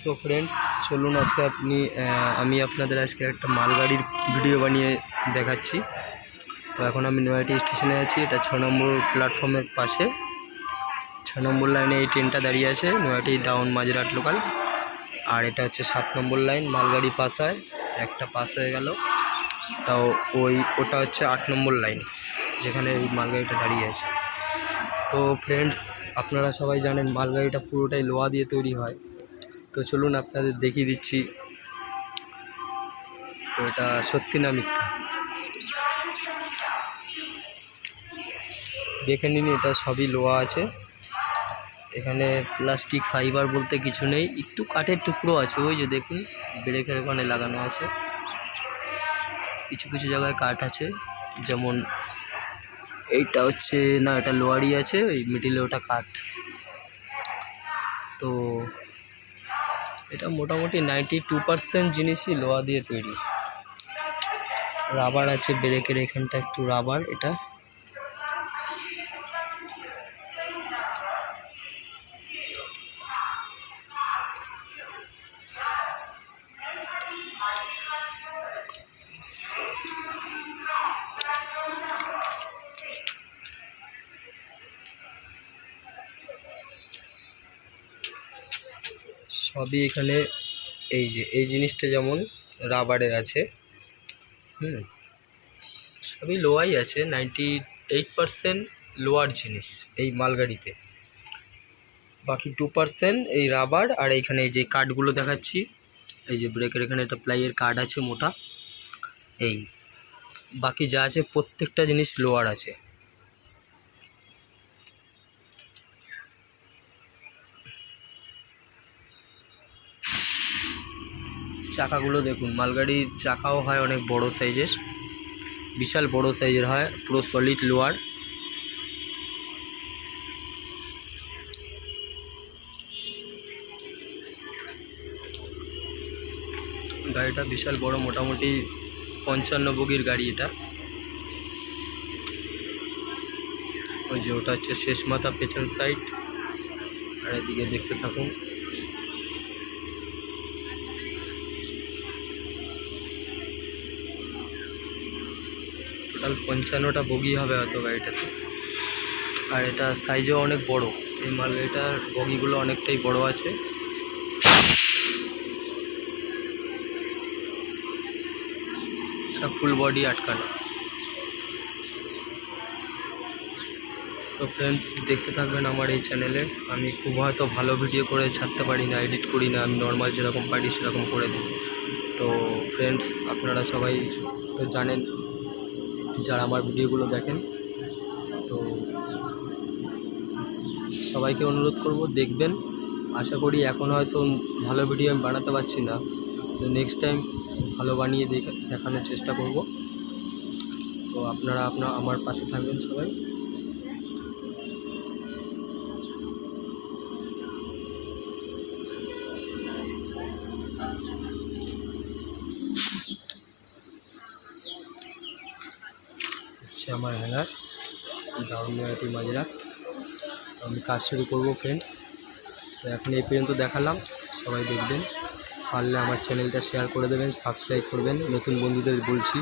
So friends, চলুন আজকে আমি আপনাদের আজকে একটা মালগাড়ির ভিডিও বানিয়ে দেখাচ্ছি। তো এখন আমি নয়াটি স্টেশনে আছি। এটা 6 নম্বর প্ল্যাটফর্মের পাশে 6 নম্বর লাইনে এই ট্রেনটা দাঁড়িয়ে আছে, নয়াটি ডাউন মাঝেরহাট লোকাল। আর এটা হচ্ছে 7 নম্বর লাইন, মালগাড়ি পাস হয়, একটা পাস হয়ে গেল। তাও ওটা হচ্ছে 8 নম্বর লাইন, যেখানে এই মালগাড়িটা দাঁড়িয়ে আছে। তো ফ্রেন্ডস, আপনারা সবাই জানেন মালগাড়িটা পুরোটাই লোহা দিয়ে তৈরি হয়। তো চলুন আপনাদের দেখিয়ে দিচ্ছি তো এটা সত্যি না মিথ্যা দেখে নিন। এটা সবই লোহা আছে, এখানে প্লাস্টিক ফাইবার বলতে কিছু নেই, একটু কাঠের টুকরো আছে। ওই যে দেখুন, ব্রেকের ওখানে লাগানো আছে, কিছু কিছু জায়গায় কাঠ আছে। যেমন এইটা হচ্ছে না, এটা লোহারই আছে, ওই মিডিলে ওটা কাঠ। তো এটা মোটামুটি 92% জিনিসই লোহা দিয়ে তৈরি। রাবার আছে ব্রেকের এখানটা, একটু রাবার। এটা সবই এখানে, এই যে এই জিনিসটা যেমন রাবারের আছে, সবই লোহাই আছে। 98% লোহার জিনিস এই মালগাড়িতে, বাকি 2% এই রাবার। আর এইখানে এই যে কাঠগুলো দেখাচ্ছি, এই যে ব্রেকের এখানে একটা প্লাইয়ের কাঠ আছে মোটা। এই বাকি যা আছে প্রত্যেকটা জিনিস লোহার আছে। চাকাগুলো দেখুন, মালগাড়ির চাকাও হয় অনেক বড় সাইজের, বিশাল বড় সাইজের হয়, পুরো সলিড লোহার। গাড়িটা বিশাল বড়, মোটামুটি 55 বগির গাড়ি এটা। ওই যে ওটা হচ্ছে শেষ মাথা, পেছন সাইড। আর এদিকে দেখতে থাকুন, টোটাল 55টা বগি হবে হয়তো গাড়িটাতে। আর এটা সাইজও অনেক বড়, এই মালগাড়িটার বগিগুলো অনেকটাই বড় আছে। এটা ফুল বডি আটকানো। সো ফ্রেন্ডস, দেখতে থাকবেন আমার এই চ্যানেলে। আমি খুব হয়তো ভালো ভিডিও করে ছাড়তে পারি না, এডিট করি না, আমি নর্মাল যেরকম পারি সেরকম করে দিই। তো ফ্রেন্ডস, আপনারা সবাই তো জানেন যারা আমার ভিডিওগুলো দেখেন। তো সবাইকে অনুরোধ করব, দেখবেন। আশা করি এখন হয়তো ভালো ভিডিও আমি বানাতে পারছি না, তো নেক্সট টাইম ভালো বানিয়ে দেখানোর চেষ্টা করব। তো আপনারা আমার পাশে থাকবেন সবাই। হচ্ছে আমার হ্যাঙ্গার, ডাউন নয়াটি মাঝেরহাট। আমি কাজ শুরু করবো ফ্রেন্ডস। তো এখন এই পর্যন্ত দেখালাম, সবাই দেখবেন। পারলে আমার চ্যানেলটা শেয়ার করে দেবেন, সাবস্ক্রাইব করবেন, নতুন বন্ধুদের বলছি।